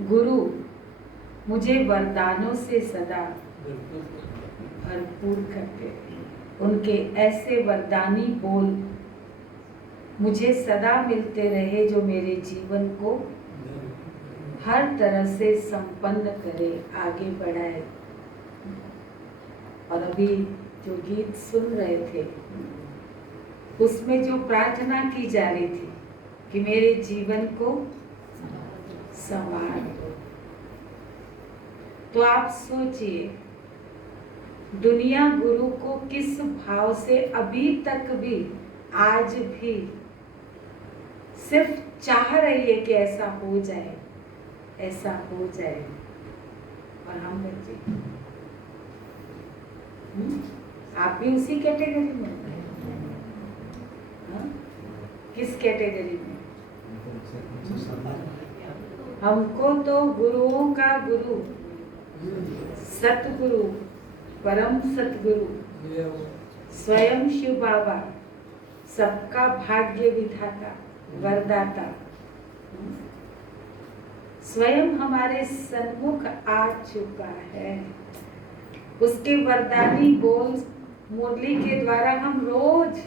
गुरु मुझे वरदानों से सदा भरपूर करते रहे। उनके ऐसे वरदानी बोल मुझे सदा मिलते रहे जो मेरे जीवन को हर तरह से संपन्न करे, आगे बढ़ाए। और अभी जो गीत सुन रहे थे उसमें जो प्रार्थना की जा रही थी कि मेरे जीवन को संवार दो, तो आप सोचिए दुनिया गुरु को किस भाव से अभी तक भी, आज भी सिर्फ चाह रही है कि ऐसा हो जाए, ऐसा हो जाए। और हम बच्चे आप भी उसी कैटेगरी में, किस कैटेगरी में? हमको तो गुरुओं का गुरु, सतगुरु, परम सतगुरु स्वयं शिव बाबा, सबका भाग्य विधाता, वरदाता स्वयं हमारे सन्मुख आ चुका है। उसके वरदानी बोल मुरली के द्वारा हम रोज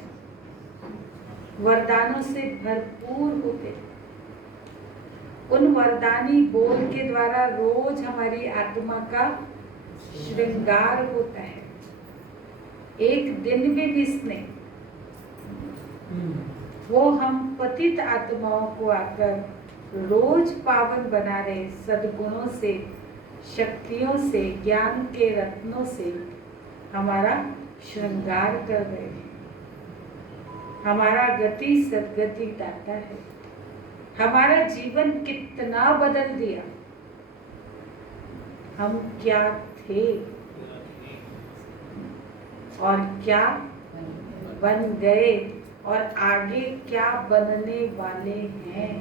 वरदानों से भरपूर होते। उन वरदानी बोल के द्वारा रोज हमारी आत्मा का श्रृंगार होता है। एक दिन भी मिस नहीं। वो हम पतित आत्माओं को आकर रोज पावन बना रहे, सद्गुणों से, शक्तियों से, ज्ञान के रत्नों से हमारा श्रृंगार कर रहे हैं। हमारा गति सदगति दाता है। हमारा जीवन कितना बदल दिया। हम क्या थे और क्या बन गए और आगे क्या बनने वाले हैं,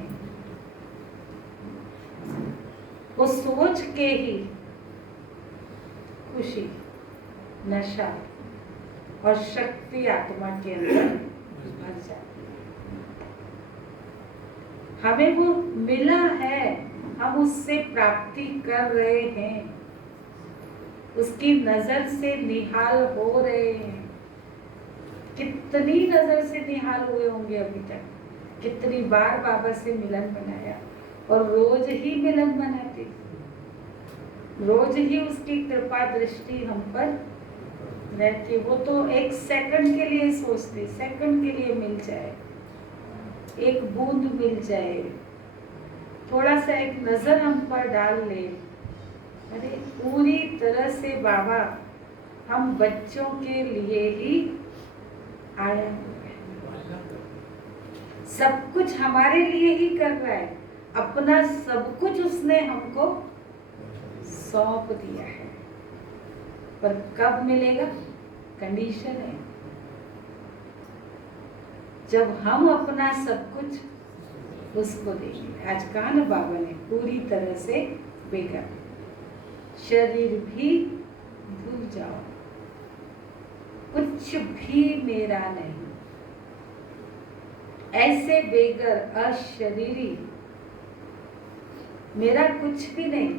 वो सोच के ही खुशी, नशा और शक्ति आत्मा के अंदर भर जाती है। हमें वो मिला है, हम उससे प्राप्ति कर रहे हैं, उसकी नजर से निहाल हो रहे हैं। कितनी नजर से निहाल हुए होंगे अभी तक, कितनी बार बाबा से मिलन बनाया और रोज ही मिलन बनाते, रोज ही उसकी कृपा दृष्टि हम पर रहती। वो तो एक सेकंड के लिए सोचते, सेकंड के लिए मिल जाए, एक बूंद मिल जाए, थोड़ा सा एक नजर हम पर डाल ले, अरे पूरी तरह से बाबा हम बच्चों के लिए ही आया है। सब कुछ हमारे लिए ही कर रहा है, अपना सब कुछ उसने हमको सौंप दिया है। पर कब मिलेगा? कंडीशन है जब हम अपना सब कुछ उसको देंगे। आज कहा ना बाबा ने, पूरी तरह से बेकार, शरीर भी भूल जाओ, कुछ भी मेरा नहीं, ऐसे बेगर अशरीरी, मेरा कुछ भी नहीं,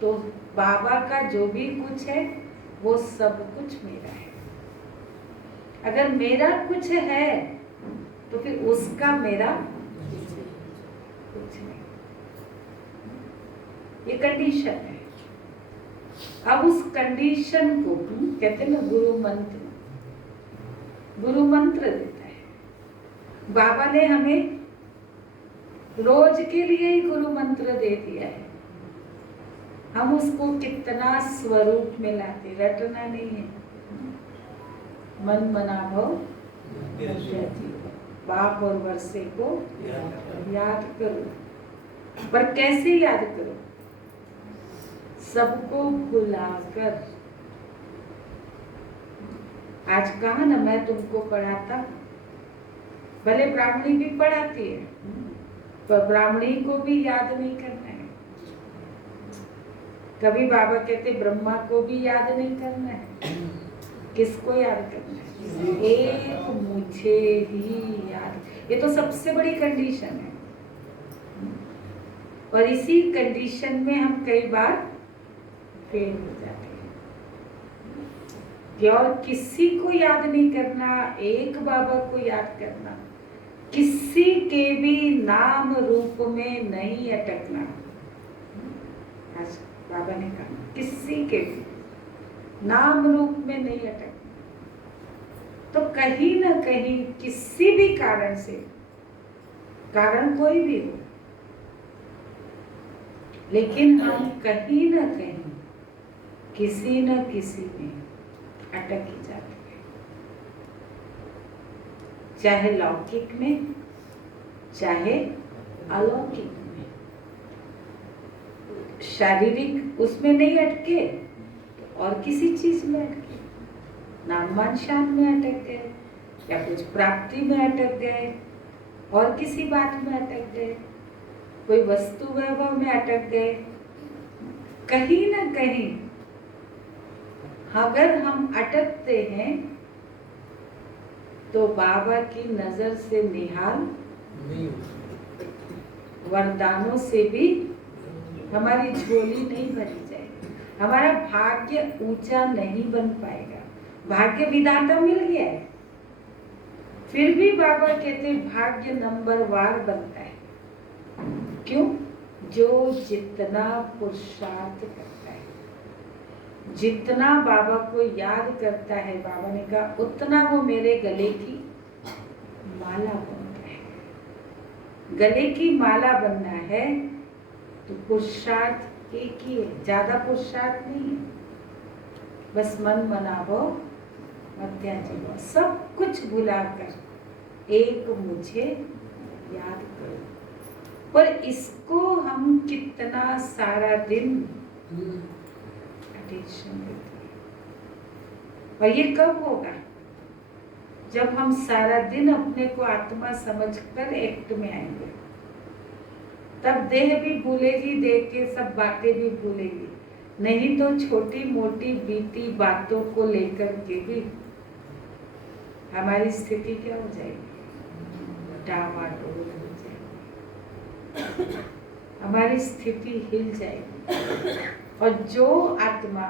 तो बाबा का जो भी कुछ है वो सब कुछ मेरा है। अगर मेरा कुछ है तो फिर उसका मेरा कुछ नहीं। ये कंडीशन है। अब उस कंडीशन को कहते हैं ना गुरु मंत्र, गुरु मंत्र देता है। बाबा ने हमें रोज के लिए ही गुरु मंत्र दे दिया है। हम उसको कितना स्वरूप में लाते, रटना नहीं है। मन मना भव बाप और वर्षे को याद करो। पर कैसे याद करो? सबको भुलाकर। आज कहा ना मैं तुमको पढ़ाता, भले ब्राह्मणी भी पढ़ाती है, पर ब्राह्मणी को भी याद नहीं करना है। कभी बाबा कहते ब्रह्मा को भी याद नहीं करना है। किसको याद करना है? एक मुझे ही याद। ये तो सबसे बड़ी कंडीशन है। और इसी कंडीशन में हम कई बार फेल हो जाते हैं कि और किसी को याद नहीं करना, एक बाबा को याद करना, किसी के भी नाम रूप में नहीं अटकना। आज बाबा ने कहा किसी के भी नाम रूप में नहीं अटकना। तो कहीं ना कहीं किसी भी कारण से, कारण कोई भी हो, लेकिन हम कहीं ना कहीं किसी न किसी में अटक ही जाते हैं, चाहे लौकिक में चाहे अलौकिक में। शारीरिक उसमें नहीं अटके तो और किसी चीज में अटके, नाम मान शान में अटक गए या कुछ प्राप्ति में अटक गए और किसी बात में अटक गए, कोई वस्तु वैभव में अटक गए। कहीं ना कहीं अगर हम अटकते हैं तो बाबा की नजर से निहाल नहीं, वरदानों से भी हमारी झोली नहीं भरी जाएगी, हमारा भाग्य ऊंचा नहीं बन पाएगा। भाग्य विधाता मिल गया है, फिर भी बाबा कहते हैं भाग्य नंबरवार बनता है। क्यों? जो जितना पुरुषार्थ करता है, जितना बाबा को याद करता है, बाबा ने कहा उतना वो मेरे गले की माला बनता है। गले की माला बनना है तो पुरुषार्थ एक ही है, ज्यादा पुरुषार्थ नहीं है। बस मन बनावो मत्याजीवो, सब कुछ भुलाकर एक मुझे याद करो। पर इसको हम कितना सारा दिन अटेंशन देते हैं, और ये कब होगा? जब हम सारा दिन अपने को आत्मा समझकर एक्ट में आएंगे, तब देह भी भूलेगी, देह के सब बातें भी भूलेगी। नहीं तो छोटी मोटी बीती बातों को लेकर के भी हमारी स्थिति क्या हो जाएगी? डामाडोल हो जाएगी, हमारी स्थिति हिल जाएगी। और जो आत्मा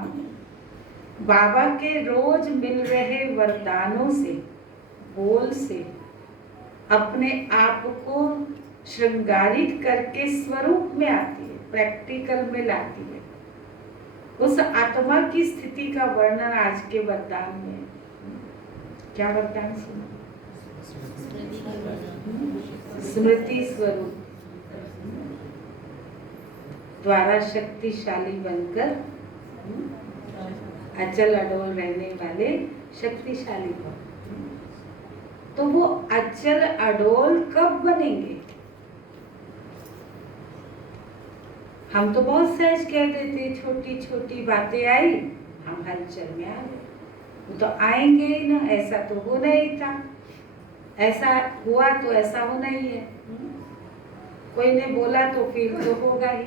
बाबा के रोज मिल रहे वरदानों से, बोल से अपने आप को श्रृंगारित करके स्वरूप में आती है, प्रैक्टिकल में लाती है, उस आत्मा की स्थिति का वर्णन आज के वरदान में है। क्या वरदान सुनो? स्मृति स्वरूप द्वारा शक्तिशाली बनकर अचल अडोल रहने वाले शक्तिशाली भव। तो वो अचल अडोल कब बनेंगे? हम तो बहुत सहज कह देते, छोटी छोटी बातें आई हम हलचल में आ गए। वो तो आएंगे ही ना, ऐसा तो होना ही था, ऐसा हुआ तो ऐसा होना ही है। कोई ने बोला तो फील तो होगा ही,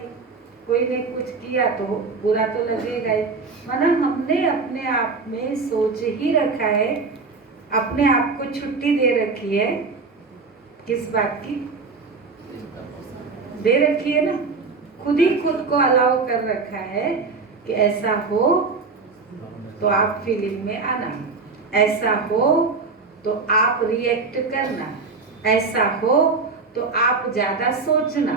कोई ने कुछ किया तो बुरा तो लगेगा ही। माना हमने अपने आप में सोच ही रखा है, अपने आप को छुट्टी दे रखी है। किस बात की दे रखी है? ना, खुद ही खुद को अलाउ कर रखा है कि ऐसा हो तो आप फीलिंग में आना, ऐसा हो तो आप रिएक्ट करना, ऐसा हो तो आप ज्यादा सोचना,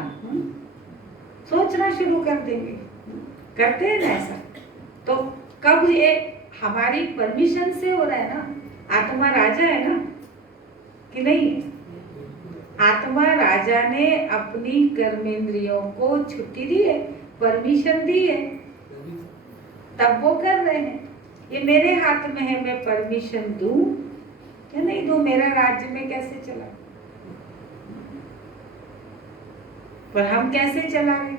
सोचना शुरू कर देंगे। करते हैं ना ऐसा? तो कब ये हमारी परमिशन से हो रहा है ना? आत्मा राजा है ना कि नहीं? आत्मा राजा ने अपनी कर्मेंद्रियों को छुट्टी दी है, परमिशन दी है, तब वो कर रहे हैं। ये मेरे हाथ में है, मैं परमिशन दूं या नहीं दूं, मेरा राज्य में कैसे चला। पर हम कैसे चला रहे,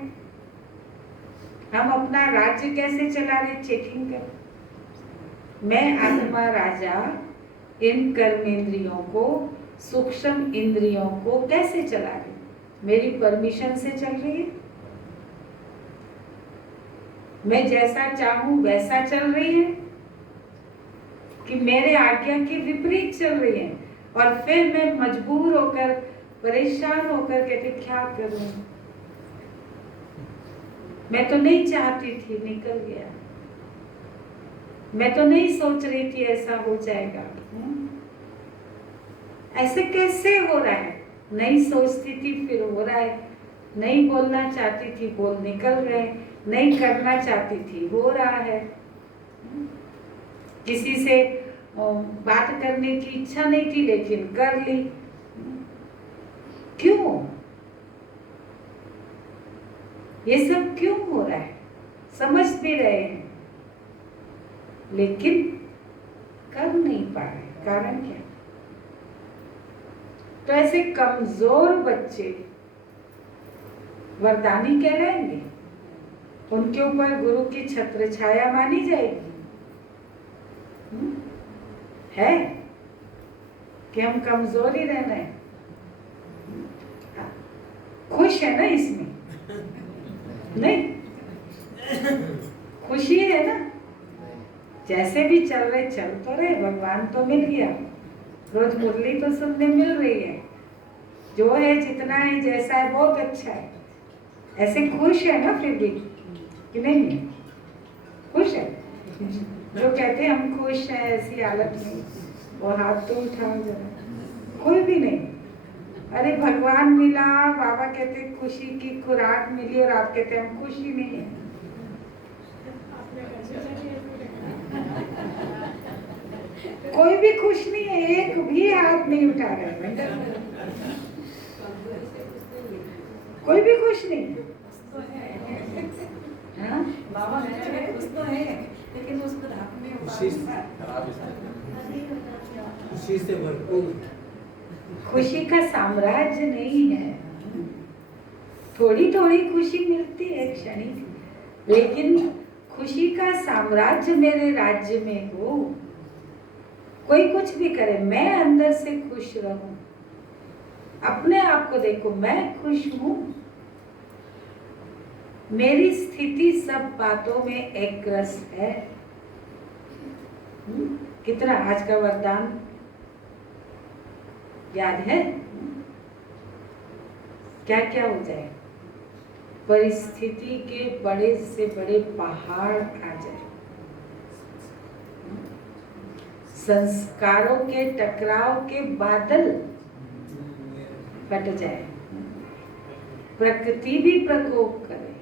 हम अपना राज्य कैसे चला रहे, चेकिंग कर। मैं आत्मा राजा इन कर्मेंद्रियों को, सूक्ष्म इंद्रियों को कैसे चला रही? मेरी परमिशन से चल रही है? मैं जैसा चाहूं वैसा चल रही है कि मेरे आज्ञा के विपरीत चल रही है? और फिर मैं मजबूर होकर, परेशान होकर कहते क्या करूं, मैं तो नहीं चाहती थी, निकल गया। मैं तो नहीं सोच रही थी ऐसा हो जाएगा। ऐसे कैसे हो रहा है? नहीं सोचती थी फिर हो रहा है, नहीं बोलना चाहती थी बोल निकल रहे, नहीं करना चाहती थी हो रहा है। किसी से बात करने की इच्छा नहीं थी लेकिन कर ली। क्यों? ये सब क्यों हो रहा है? समझ भी रहे हैं लेकिन कर नहीं पा रहे। कारण क्या? तो ऐसे कमजोर बच्चे वरदानी कहलाएंगे, उनके ऊपर गुरु की छत्र छाया मानी जाएगी। है कि हम कमजोर ही रहना है? खुश है ना इसमें? नहीं, खुशी है ना? जैसे भी चल रहे चल तो रहे, भगवान तो मिल गया, रोज मुरली तो सुनने मिल रही है, जो है जितना है जैसा है बहुत अच्छा है। ऐसे खुश है ना फिर भी कि नहीं? खुश है? जो कहते हैं हम खुश हैं ऐसी हालत में, वो हाथ तो उठाओ जरा। कोई भी नहीं। अरे भगवान मिला, बाबा कहते खुशी की खुराक मिली और आप कहते हम खुश ही नहीं है। कोई भी खुश नहीं है, एक भी हाथ नहीं उठा रहा है। कोई भी खुश नहीं। हाँ? बाबा खुश तो है लेकिन उसको खुशी से भरपूर। खुशी का साम्राज्य नहीं है। थोड़ी थोड़ी खुशी मिलती है क्षणिक, लेकिन खुशी का साम्राज्य मेरे राज्य में हो। कोई कुछ भी करे, मैं अंदर से खुश रहूं। अपने आप को देखो, मैं खुश हूं। मेरी स्थिति सब बातों में एक रस है। कितना आज का वरदान याद है? क्या क्या हो जाए? परिस्थिति के बड़े से बड़े पहाड़ आ जाए, संस्कारों के टकराव के बादल फट जाए, प्रकृति भी प्रकोप करे,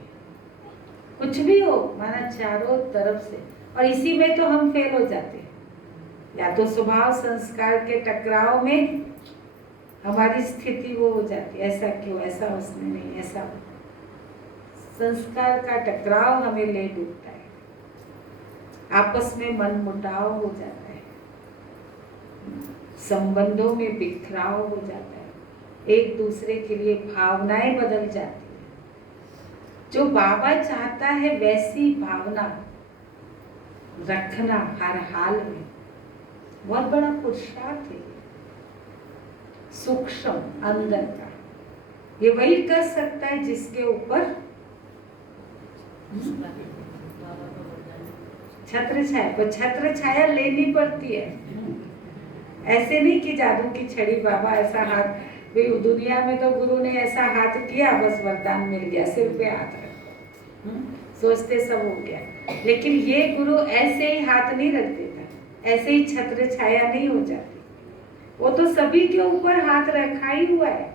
कुछ भी हो माना चारों तरफ से। और इसी में तो हम फेल हो जाते हैं। या तो स्वभाव संस्कार के टकराव में हमारी स्थिति वो हो जाती है, ऐसा क्यों, ऐसा उसने नहीं, ऐसा। संस्कार का टकराव हमें ले डूबता है, आपस में मन मुटाव हो जाता है, संबंधों में बिखराव हो जाता है, एक दूसरे के लिए भावनाएं बदल जाती है। जो बाबा चाहता है वैसी भावना रखना हर हाल में बहुत बड़ा पुरुषार्थ है। सूक्ष्म अंदर का ये वही कर सकता है जिसके ऊपर छत्र छाया, पर छत्र छाया लेनी पड़ती है। ऐसे नहीं कि जादू की छड़ी बाबा ऐसा हाथ, दुनिया में तो गुरु ने ऐसा हाथ किया बस वरदान मिल गया, सिर पे हाथ रखो, सोचते सब हो गया। लेकिन ये गुरु ऐसे ही हाथ नहीं रख देता, ऐसे ही छत्र छाया नहीं हो जाती। वो तो सभी के ऊपर हाथ रखा ही हुआ है,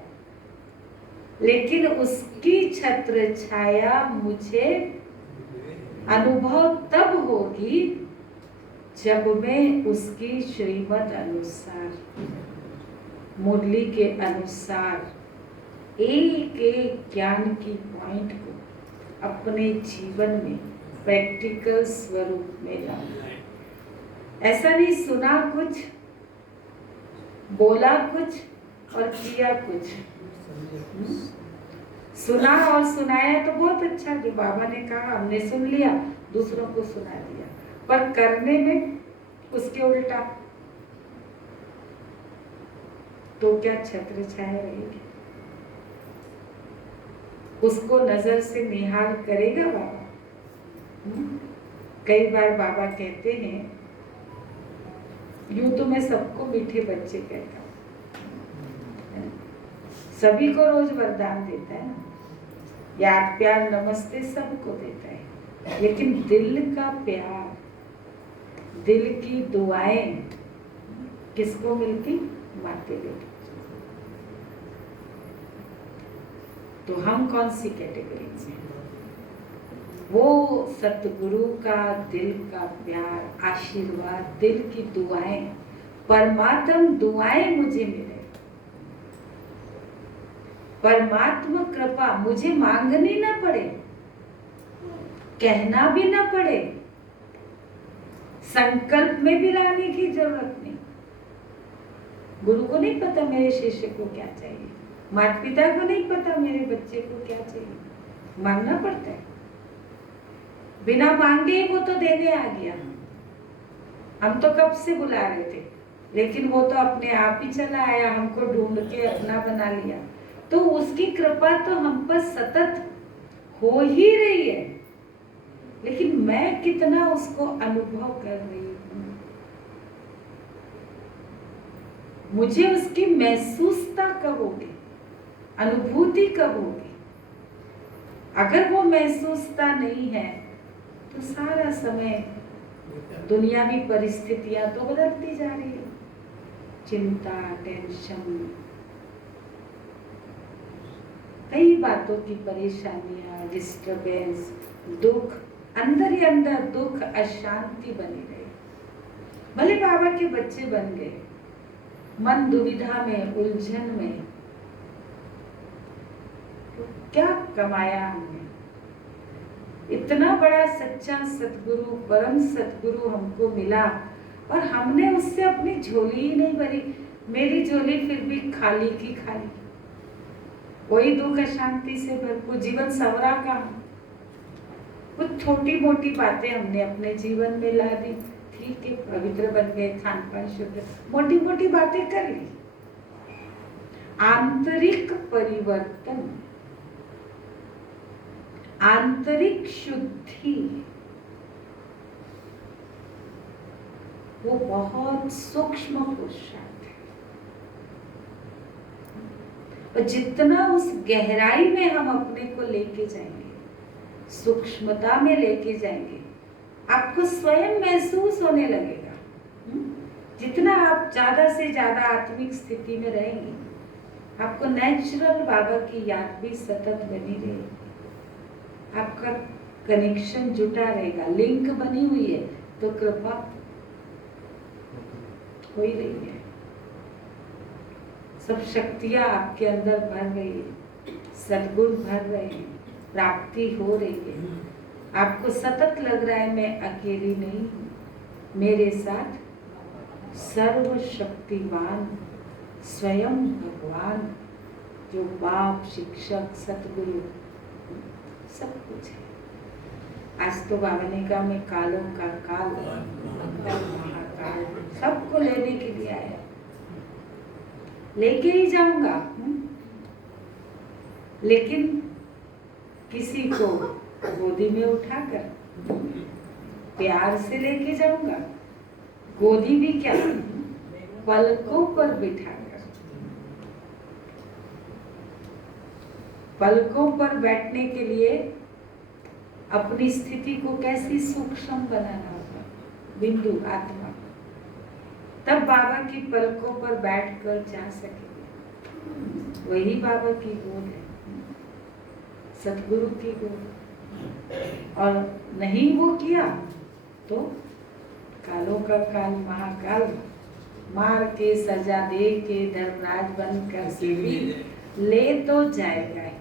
लेकिन उसकी छत्र छाया मुझे अनुभव तब होगी जब मैं उसकी श्रीमत अनुसार, मुरली के अनुसार एक एक ज्ञान की पॉइंट को अपने जीवन में प्रैक्टिकल स्वरूप में लाऊं। ऐसा नहीं सुना कुछ, बोला कुछ और किया कुछ। सुना और सुनाया तो बहुत अच्छा, जो बाबा ने कहा हमने सुन लिया, दूसरों को सुना दिया, पर करने में उसके उल्टा, तो क्या छत्र छाया रहेगी? उसको नजर से निहाल करेगा बाबा। कई बार बाबा कहते हैं, यूं तो मैं सबको मीठे बच्चे कहता हूँ, सभी को रोज वरदान देता है ना, याद प्यार नमस्ते सबको देता है, लेकिन दिल का प्यार, दिल की दुआएं किसको मिलती? माते बेटे। तो हम कौन सी कैटेगरी में? वो सतगुरु का दिल का प्यार, आशीर्वाद, दिल की दुआएं, परमात्म दुआएं मुझे मिले, परमात्मा कृपा मुझे मांगनी ना पड़े, कहना भी ना पड़े, संकल्प में भी लाने की जरूरत नहीं। गुरु को नहीं पता मेरे शिष्य को क्या चाहिए, माता पिता को नहीं पता मेरे बच्चे को क्या चाहिए, मांगना पड़ता है। बिना मांगे वो तो देने आ गया, हम तो कब से बुला रहे थे, लेकिन वो तो अपने आप ही चला आया, हमको ढूंढ के अपना बना लिया। तो उसकी कृपा तो हम पर सतत हो ही रही है, लेकिन मैं कितना उसको अनुभव कर रही हूँ, मुझे उसकी महसूसता कब होगी, अनुभूति कब होगी? अगर वो महसूसता नहीं है तो सारा समय दुनियावी परिस्थितियां तो बदलती जा रही है, चिंता, टेंशन, कई बातों की परेशानियां, डिस्टरबेंस, दुख, अंदर ही अंदर दुख, अशांति बनी रही। भले बाबा के बच्चे बन गए, मन दुविधा में, उलझन में, तो क्या कमाया हमने? इतना बड़ा सच्चा सतगुरु, परम सतगुरु हमको मिला और हमने उससे अपनी झोली ही नहीं भरी। मेरी झोली फिर भी खाली की खाली, कोई दुख अशांति से भरपूर, जीवन सवरा का। कुछ छोटी मोटी बातें हमने अपने जीवन में ला दी, ठीक है, पवित्र बन गए, खान पान शुद्ध, मोटी मोटी बातें कर ली। आंतरिक परिवर्तन, आंतरिक शुद्धि, वो बहुत सूक्ष्म पुरुषार्थ है। और जितना उस गहराई में हम अपने को लेके जाएंगे, सूक्ष्मता में लेके जाएंगे, आपको स्वयं महसूस होने लगेगा। जितना आप ज्यादा से ज्यादा आत्मिक स्थिति में रहेंगे, आपको नेचुरल बाबा की याद भी सतत बनी रहेगी, आपका कनेक्शन जुटा रहेगा, लिंक बनी हुई है, तो कृपा हो ही रही है, सब शक्तियां आपके अंदर भर रही है, सद्गुण भर रहे हैं, प्राप्ति हो रही है। आपको सतत लग रहा है मैं अकेली नहीं हूँ, मेरे साथ सर्वशक्तिवान स्वयं भगवान, जो बाप, शिक्षक, सतगुरु, सब कुछ है। आज तो बाबा ने कहा मैं कालों का काल, महाकाल, सबको लेने के लिए आया, लेके ही जाऊंगा। लेकिन किसी को गोदी में उठाकर प्यार से लेके जाऊंगा, गोदी भी क्या, पलकों पर बिठाकर, पलकों पर बैठने के लिए अपनी स्थिति को कैसी सूक्ष्म बनाना होगा, बिंदु आत्मा, तब बाबा की पलकों पर बैठकर जा सकेंगे। वही बाबा की गोद है, सतगुरु की गोद। और नहीं वो किया तो कालों का काल, महाकाल, मार के, सजा दे के, धर्मराज बन कर के भी ले तो जाएगा ही।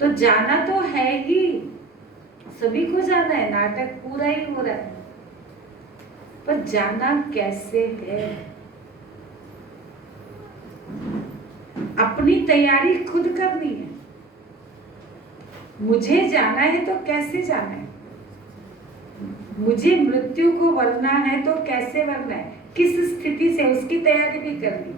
तो जाना तो है ही, सभी को जाना है, नाटक पूरा ही हो रहा है, पर जाना कैसे है? अपनी तैयारी खुद करनी है। मुझे जाना है तो कैसे जाना है? मुझे मृत्यु को वरना है तो कैसे वरना है, किस स्थिति से, उसकी तैयारी भी करनी है।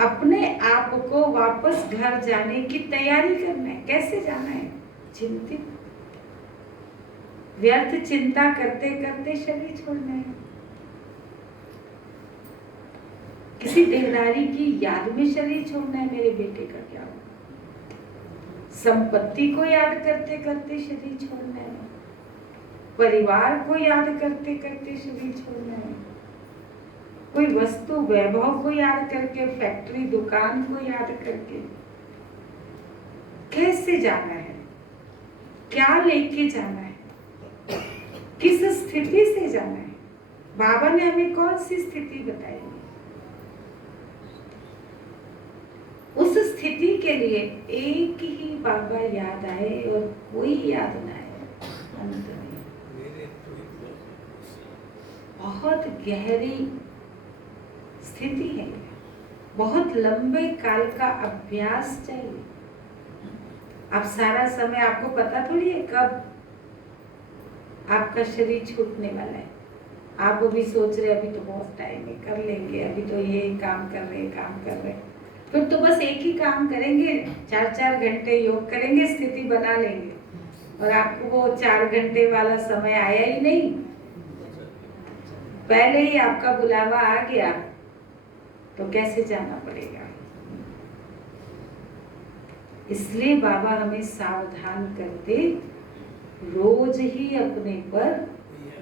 अपने आप को वापस घर जाने की तैयारी करना है। कैसे जाना है? चिंतित, व्यर्थ चिंता करते करते शरीर छोड़ना है। किसी देहदारी की याद में शरीर छोड़ना है, मेरे बेटे का क्या होगा? संपत्ति को याद करते करते शरीर छोड़ना है, परिवार को याद करते करते शरीर छोड़ना है, कोई वस्तु वैभव को याद करके, फैक्ट्री दुकान को याद करके कैसे जाना है? क्या लेके जाना है? किस स्थिति से जाना है? बाबा ने हमें कौन सी स्थिति बताई? उस स्थिति के लिए एक ही बाबा याद आए और कोई याद ना आए, अंत में बहुत गहरी स्थिति है, बहुत लंबे काल का अभ्यास चाहिए। अब सारा समय आपको पता थोड़ी है कब आपका शरीर छूटने वाला है। आप अभी सोच रहे अभी तो बहुत टाइम है, कर लेंगे, अभी तो ये काम कर रहे, फिर तो बस एक ही काम करेंगे, 4-4 घंटे योग करेंगे, स्थिति बना लेंगे, और आपको वो 4 घंटे वाला समय आया ही नहीं, पहले ही आपका बुलावा आ गया, तो कैसे जाना पड़ेगा? इसलिए बाबा हमें सावधान करते, रोज ही अपने पर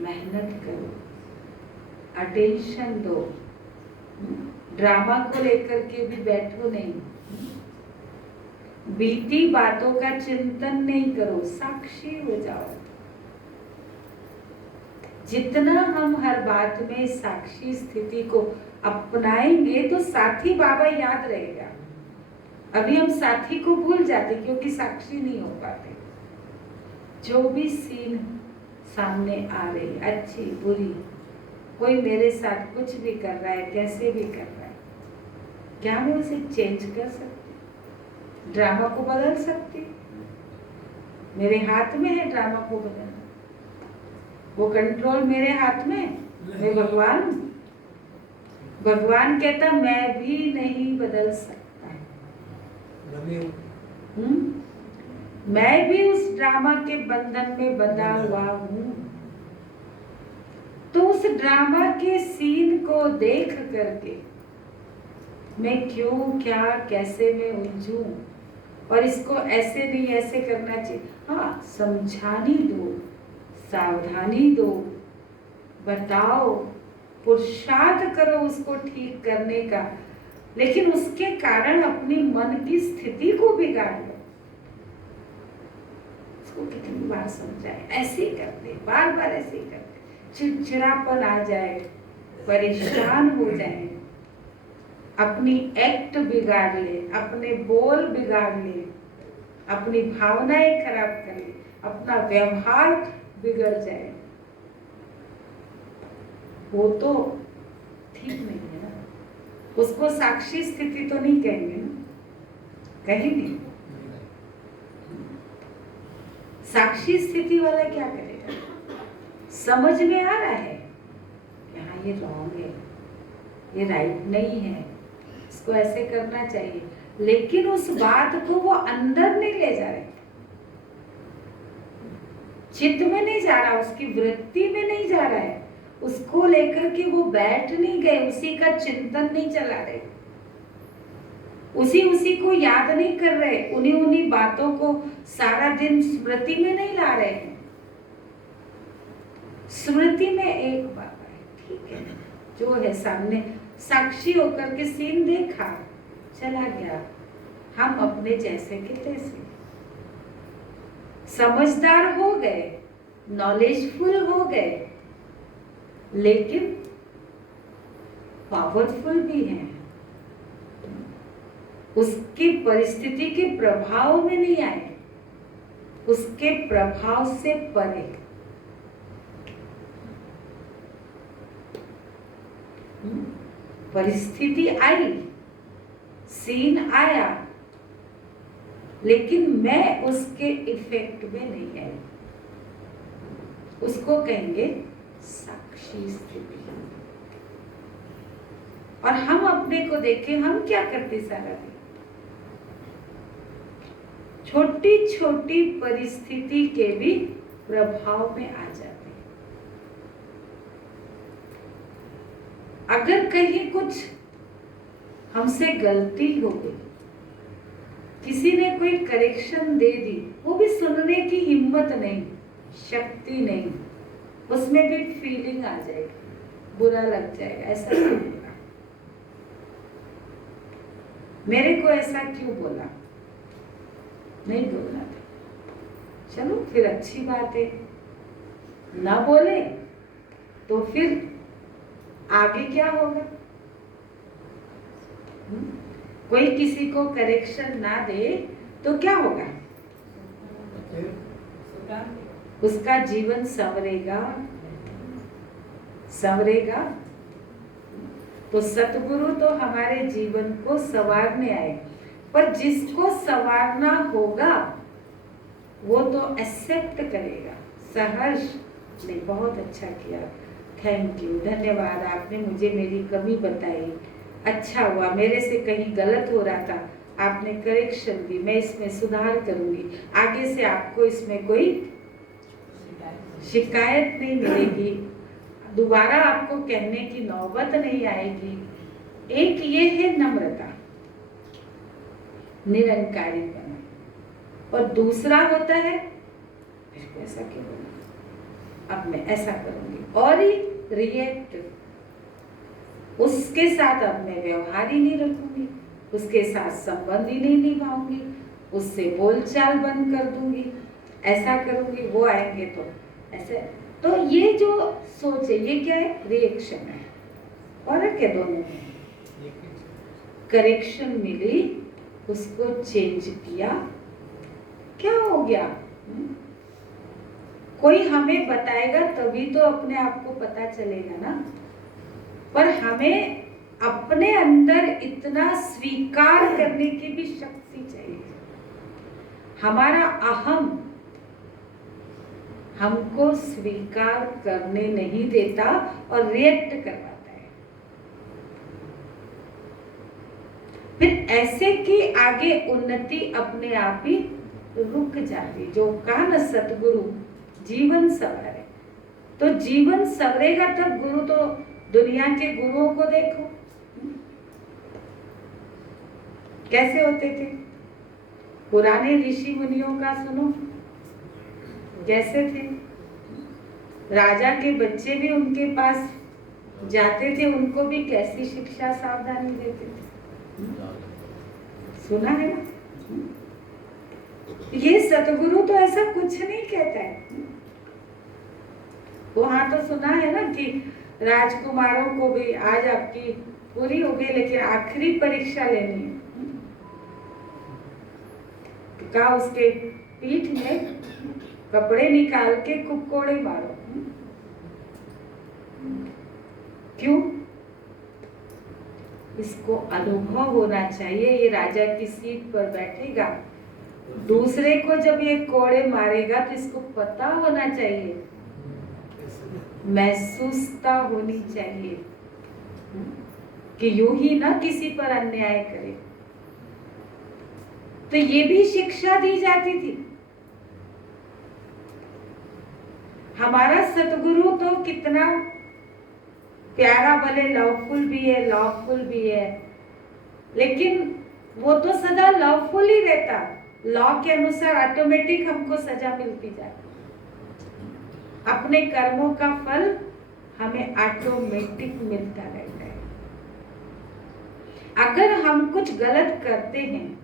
मेहनत करो, अटेंशन दो, ड्रामा को लेकर के भी बैठो नहीं, बीती बातों का चिंतन नहीं करो, साक्षी हो जाओ। जितना हम हर बात में साक्षी स्थिति को अपनाएंगे तो साथी बाबा याद रहेगा। अभी हम साथी को भूल जाते क्योंकि साक्षी नहीं हो पाते। जो भी सीन सामने आ रही, अच्छी बुरी, कोई मेरे साथ कुछ भी कर रहा है, कैसे भी कर रहा है, क्या मैं उसे चेंज कर सकती? ड्रामा को बदल सकती? मेरे हाथ में है ड्रामा को बदलना, वो कंट्रोल मेरे हाथ में। मैं भगवान हूं। भगवान कहता मैं भी नहीं बदल सकता, मैं भी उस ड्रामा के बंधन में बंधा हुआ हूं। तो उस ड्रामा के सीन को देख करके मैं क्यों, क्या, कैसे मैं उलझूं, और इसको ऐसे नहीं ऐसे करना चाहिए। हाँ, समझानी दो, सावधानी दो, बताओ, पुरुषार्थ करो उसको ठीक करने का, लेकिन उसके कारण अपनी मन की स्थिति को बिगाड़ लो। उसको कितनी बार समझाए, ऐसे ही करते, बार बार ऐसे ही करते, चिड़चिड़ापन आ जाए, परेशान हो जाए, अपनी एक्ट बिगाड़ ले, अपने बोल बिगाड़ ले, अपनी भावनाएं खराब कर ले, अपना व्यवहार बिगड़ जाए, वो तो ठीक नहीं है ना। उसको साक्षी स्थिति तो नहीं कहेंगे ना, कहेंगे? साक्षी स्थिति वाला क्या करेगा? समझ में आ रहा है यहाँ ये रॉन्ग है, ये राइट नहीं है, इसको ऐसे करना चाहिए, लेकिन उस बात को वो अंदर नहीं ले जा रहे, चित्त में नहीं जा रहा, उसकी वृत्ति में नहीं जा रहा है, उसको लेकर के वो बैठ नहीं गए, उसी का चिंतन नहीं चला रहे, उसी को याद नहीं कर रहे, उन्हीं बातों को सारा दिन स्मृति में नहीं ला रहे हैं। स्मृति में एक बाबा है, ठीक है, जो है सामने, साक्षी होकर के सीन देखा, चला गया, हम अपने जैसे के तैसे, समझदार हो गए, नॉलेजफुल हो गए, लेकिन पावरफुल भी हैं, उसकी परिस्थिति के प्रभाव में नहीं आए, उसके प्रभाव से परे। परिस्थिति आई, सीन आया, लेकिन मैं उसके इफेक्ट में नहीं आई, उसको कहेंगे साक्षी स्थिति। और हम अपने को देखें, हम क्या करते सारा दिन, छोटी छोटी परिस्थिति के भी प्रभाव में आ जाते हैं। अगर कहीं कुछ हमसे गलती हो गई, किसी ने कोई करेक्शन दे दी, वो भी सुनने की हिम्मत नहीं, शक्ति नहीं, उसमें भी फीलिंग आ जाएगी, बुरा लग जाएगा, ऐसा क्यों बोला, मेरे को ऐसा क्यों बोला, नहीं बोलना था। चलो फिर अच्छी बात है, ना बोले तो फिर आगे क्या होगा? कोई किसी को करेक्शन ना दे तो क्या होगा? उसका जीवन संवरेगा, संवरेगा। तो सतगुरु तो हमारे जीवन को संवारने आए, पर जिसको संवारना होगा वो तो एक्सेप्ट करेगा, सहर्ष। नहीं, बहुत अच्छा किया, थैंक यू, धन्यवाद, आपने मुझे मेरी कमी बताई, अच्छा हुआ, मेरे से कहीं गलत हो रहा था, आपने करेक्शन दी, मैं इसमें सुधार करूंगी, आगे से आपको इसमें कोई शिकायत नहीं मिलेगी, दोबारा आपको कहने की नौबत नहीं आएगी। एक ये है नम्रता, निरंकारी बना, और दूसरा होता है इसको ऐसा क्यों बोला, अब मैं ऐसा करूंगी, और ही रिएक्ट, उसके साथ अब मैं व्यवहार ही नहीं रखूंगी, उसके साथ संबंध ही नहीं निभाऊंगी, उससे बोलचाल बंद कर दूंगी, ऐसा करूंगी, वो आएंगे तो ऐसे। तो ये जो सोच है ये क्या है? रिएक्शन है। और है दोनों में करेक्शन मिली, उसको चेंज किया, क्या हो गया? कोई हमें बताएगा तभी तो अपने आप को पता चलेगा ना, पर हमें अपने अंदर इतना स्वीकार करने की भी शक्ति चाहिए। हमारा अहम हमको स्वीकार करने नहीं देता और रिएक्ट करवाता है। फिर ऐसे कि आगे उन्नति अपने आप ही रुक जाती। जो कहा न सतगुरु जीवन संवरे, तो जीवन संवरेगा तब गुरु। तो दुनिया के गुरुओं को देखो कैसे होते थे, पुराने ऋषि मुनियों का सुनो कैसे थे, राजा के बच्चे भी उनके पास जाते थे, उनको भी कैसी शिक्षा सावधानी देते थे, सुना है ना? ये सतगुरु तो ऐसा कुछ नहीं कहता है। वहां तो सुना है ना कि राजकुमारों को भी आज आपकी पूरी हो गई, लेकिन आखिरी परीक्षा लेनी है, तो कहा उसके पीठ में कपड़े निकाल के कुकोड़े मारो। क्यों? इसको अनुभव होना चाहिए, ये राजा की सीट पर बैठेगा, दूसरे को जब ये कोड़े मारेगा तो इसको पता होना चाहिए, महसूसता होनी चाहिए कि यूं ही ना किसी पर अन्याय करे। तो ये भी शिक्षा दी जाती थी। हमारा सतगुरु तो कितना प्यारा, भले लवफुल भी है, लॉफुल भी है, लेकिन वो तो सदा लवफुल ही रहता। लॉ के अनुसार ऑटोमेटिक हमको सजा मिलती जाती, अपने कर्मों का फल हमें ऑटोमेटिक मिलता रहता है। अगर हम कुछ गलत करते हैं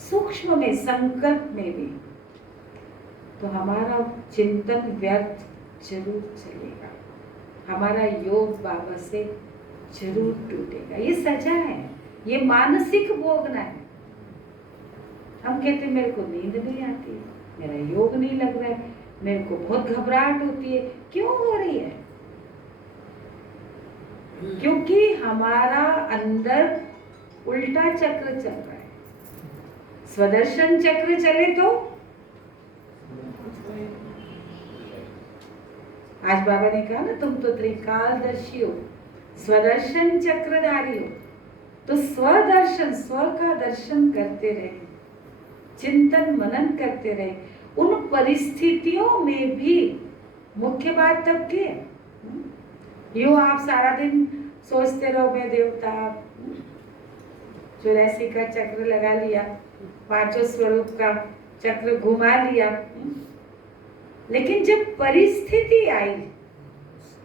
सूक्ष्म में, संकल्प में भी, तो हमारा चिंतन व्यर्थ जरूर चलेगा, हमारा योग बाबा से जरूर टूटेगा। ये सजा है, ये मानसिक भोगना है। हम कहते मेरे को नींद नहीं आती, मेरा योग नहीं लग रहा है, मेरे को बहुत घबराहट होती है। क्यों हो रही है? क्योंकि हमारा अंदर उल्टा चक्र चल रहा है। स्वदर्शन चक्र चले तो आज बाबा ने कहा ना, तुम तो त्रिकालदर्शी हो, स्वदर्शन चक्रधारी हो। तो स्वदर्शन, स्व का दर्शन करते रहे, चिंतन मनन करते रहे, उन परिस्थितियों में भी। मुख्य बात तब की है, यूं आप सारा दिन सोचते रहो मैं देवता, 84 का चक्र लगा लिया, पांचों स्वरूप का चक्र घुमा लिया, लेकिन जब परिस्थिति आई,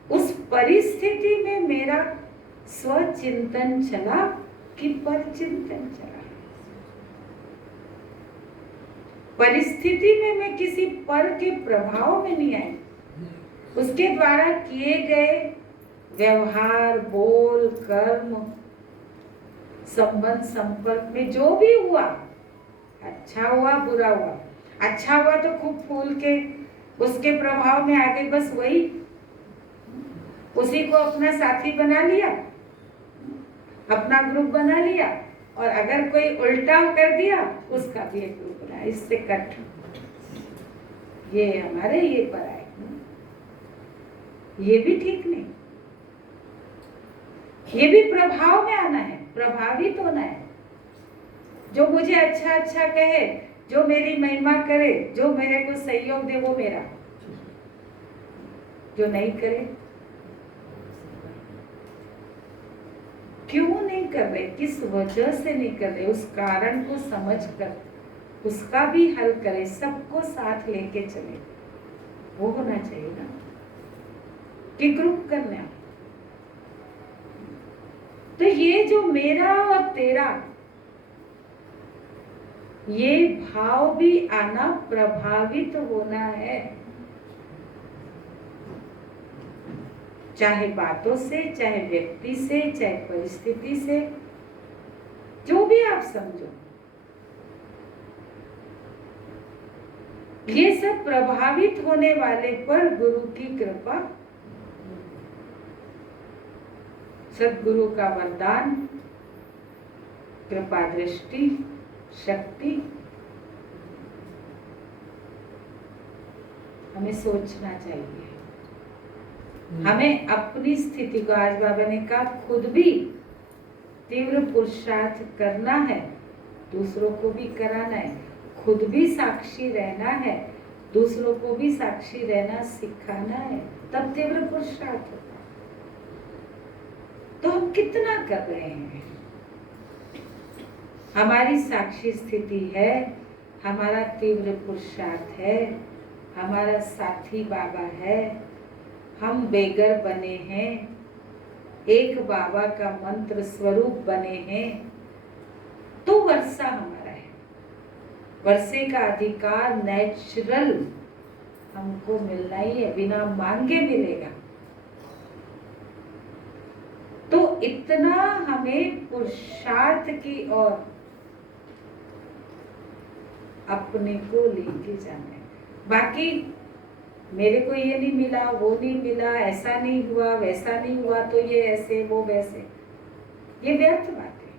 उस परिस्थिति में मेरा स्वचिंतन चला कि पर चिंतन चला। परिस्थिति में मैं किसी पर के प्रभाव में नहीं आई, उसके द्वारा किए गए व्यवहार, बोल, कर्म, संबंध, संपर्क में जो भी हुआ, अच्छा हुआ बुरा हुआ, अच्छा हुआ तो खूब फूल के उसके प्रभाव में आगे बस वही उसी को अपना साथी बना लिया, अपना ग्रुप बना लिया, और अगर कोई उल्टा कर दिया उसका भी एक ग्रुप बना, इससे कट, ये हमारे ये पर आए, ये भी ठीक नहीं। ये भी प्रभाव में आना है, प्रभावित होना है। जो मुझे अच्छा अच्छा कहे, जो मेरी महिमा करे, जो मेरे को सहयोग दे, वो मेरा, जो नहीं करे, क्यों नहीं कर रहे, किस वजह से नहीं कर रहे, उस कारण को समझ कर उसका भी हल करे, सबको साथ लेके चले, वो होना चाहिए ना कि ग्रुप करना। तो ये जो मेरा और तेरा, ये भाव भी आना, प्रभावित होना है, चाहे बातों से, चाहे व्यक्ति से, चाहे परिस्थिति से, जो भी आप समझो, ये सब प्रभावित होने वाले पर गुरु की कृपा, सद्गुरु का वरदान, कृपा दृष्टि, शक्ति, हमें सोचना चाहिए। हमें अपनी स्थिति को, आज बाबा ने कहा, खुद भी तीव्र पुरुषार्थ करना है, दूसरों को भी कराना है, खुद भी साक्षी रहना है, दूसरों को भी साक्षी रहना सिखाना है, तब तीव्र पुरुषार्थ होता है। तो हम कितना कर रहे हैं? हमारी साक्षी स्थिति है, हमारा तीव्र पुरुषार्थ है, हमारा साथी बाबा है, हम बेगर बने हैं, एक बाबा का मंत्र स्वरूप बने हैं, तो वर्षा हमारा है। वर्षे का अधिकार नेचुरल हमको मिलना ही है, बिना मांगे मिलेगा। तो इतना हमें पुरुषार्थ की ओर अपने को लेके जाना है। बाकी मेरे को ये नहीं मिला, वो नहीं मिला, ऐसा नहीं हुआ, वैसा नहीं हुआ, तो ये ऐसे, वो वैसे, ये व्यर्थ बात है।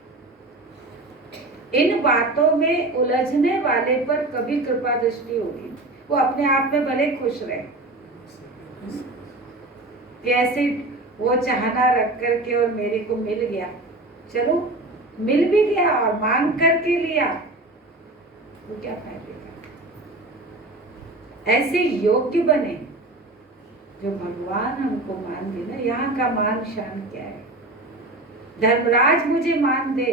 इन बातों में उलझने वाले पर कभी कृपा दृष्टि होगी, वो अपने आप में भले खुश रहे कि ऐसे वो चाहना रख करके और मेरे को मिल गया, चलो मिल भी गया और मांग करके लिया, वो क्या फायदे का। ऐसे योग्य बने जो भगवान हमको मान दे ना। यहाँ का मान शान क्या है? धर्मराज मुझे मान दे,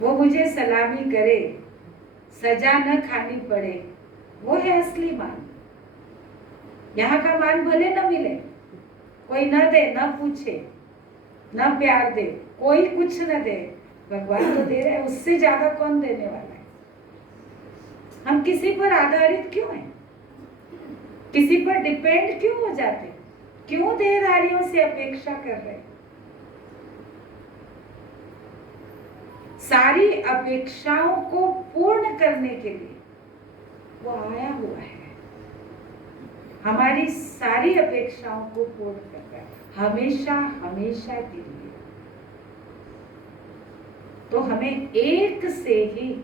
वो मुझे सलामी करे, सजा न खानी पड़े, वो है असली मान। यहाँ का मान भले न मिले, कोई न दे, न पूछे, न प्यार दे, कोई कुछ न दे, भगवान तो दे रहे हैं, उससे ज्यादा कौन देने वाला है? हम किसी पर आधारित क्यों हैं? किसी पर डिपेंड क्यों हो जाते? क्यों देहधारियों से अपेक्षा कर रहे? सारी अपेक्षाओं को पूर्ण करने के लिए वो आया हुआ है, हमारी सारी अपेक्षाओं को पूर्ण कर रहा है, हमेशा हमेशा के लिए। तो हमें एक से ही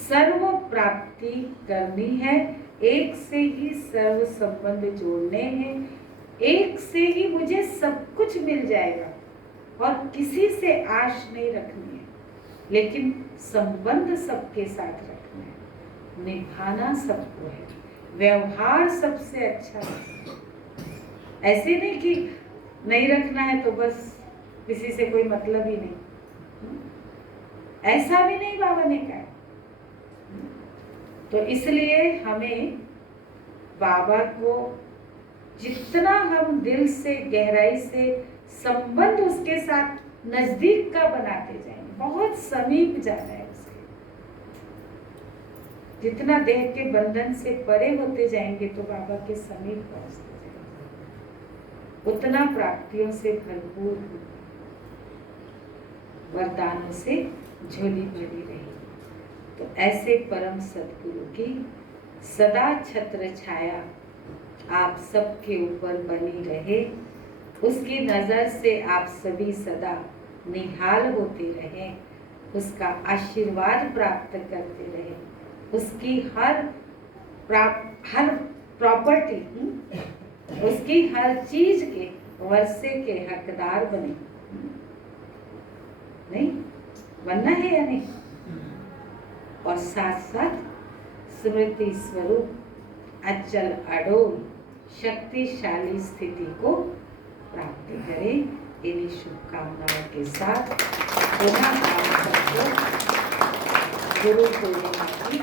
सर्व प्राप्ति करनी है, एक से ही सर्व संबंध जोड़ने हैं, एक से ही मुझे सब कुछ मिल जाएगा और किसी से आश नहीं रखनी है, लेकिन संबंध सबके साथ रखना है, निभाना सबको है, व्यवहार सबसे अच्छा है। ऐसे नहीं कि नहीं रखना है तो बस किसी से कोई मतलब ही नहीं। ऐसा भी नहीं बाबा ने कहा। तो इसलिए हमें बाबा को जितना हम दिल से गहराई से संबंध उसके साथ नजदीक का बनाते जाएंगे, बहुत समीप जाना है उसके, जितना देह के बंधन से परे होते जाएंगे तो बाबा के समीप पहुंचते जाएंगे, उतना प्राप्तियों से भरपूर वरदानों से झोली भरी रही। तो ऐसे परम सद्गुरु की सदा छत्र छाया आप सबके ऊपर बनी रहे, उसकी नजर से आप सभी सदा निहाल होते रहे, उसका आशीर्वाद प्राप्त करते रहे, उसकी हर प्रॉपर्टी, उसकी हर चीज के वर्षे के हकदार बने। नहीं बनना है या नहीं? और साथ साथ स्मृति स्वरूप अचल अडोल शक्तिशाली स्थिति को प्राप्त करें। इन्हीं शुभकामनाओं के साथ पुनः आप सबको गुरु पूर्णिमा की